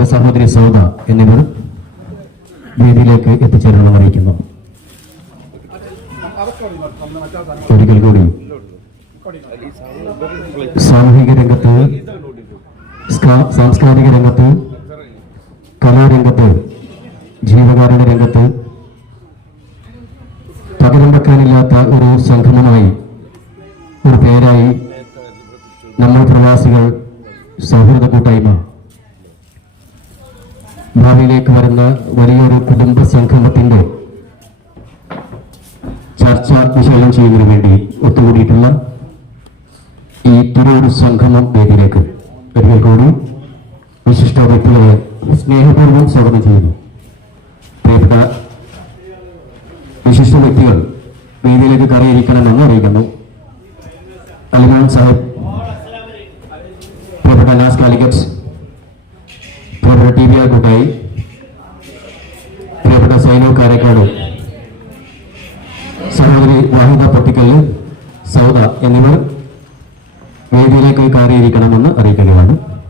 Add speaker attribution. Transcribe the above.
Speaker 1: പ്രിയപ്പെട്ട സഹോദരി സൗദ എന്നിവർ വേദിയിലേക്ക് എത്തിച്ചേരണമെന്ന് അറിയിക്കുന്നു. ഒരിക്കൽ കൂടി. സാമൂഹിക രംഗത്ത് സ്കാ- സാംസ്കാരിക രംഗത്ത് കലാരംഗത്ത് ജീവകാരുണ്യ രംഗത്ത് പകരം വെക്കാനില്ലാത്ത ഒരു സംഗമമായി ഒരു പേരായി നമ്മൾ പ്രവാസികൾ സൗഹൃദ കൂട്ടായ്മ ഭാവിയിലേക്ക് വരുന്ന വലിയൊരു കുടുംബ സംഗമത്തിന്റെ ചർച്ച വിശകലനം ചെയ്യുന്നതിന് വേണ്ടി ഒത്തുകൂടിയിട്ടുള്ള ഈ തിരൂർ സംഗമം വേദിയിലേക്ക് ഒരിക്കൽ കൂടി വിശിഷ്ട വ്യക്തികളെ സ്നേഹപൂർവം സ്വാഗതം ചെയ്യുന്നു. പ്രിയപ്പെട്ട വിശിഷ്ട വ്യക്തികൾ വേദിയിലേക്ക് കറിയിരിക്കണമെന്ന് അറിയിക്കുന്നു. അലിമാൻ സാഹിബ്. പ്രിയപ്പെട്ട നാസ് കാലിക്കറ്റ് ടി പ്രിയപ്പെട്ട സൈനോ കാരക്കാട് സഹോദരി വാഹിദ പൊട്ടിക്കല്ല് സൗദ എന്നിവർ വേദിയിലേക്ക് കയറിയിരിക്കണമെന്ന് അറിയിക്കുകയാണ്.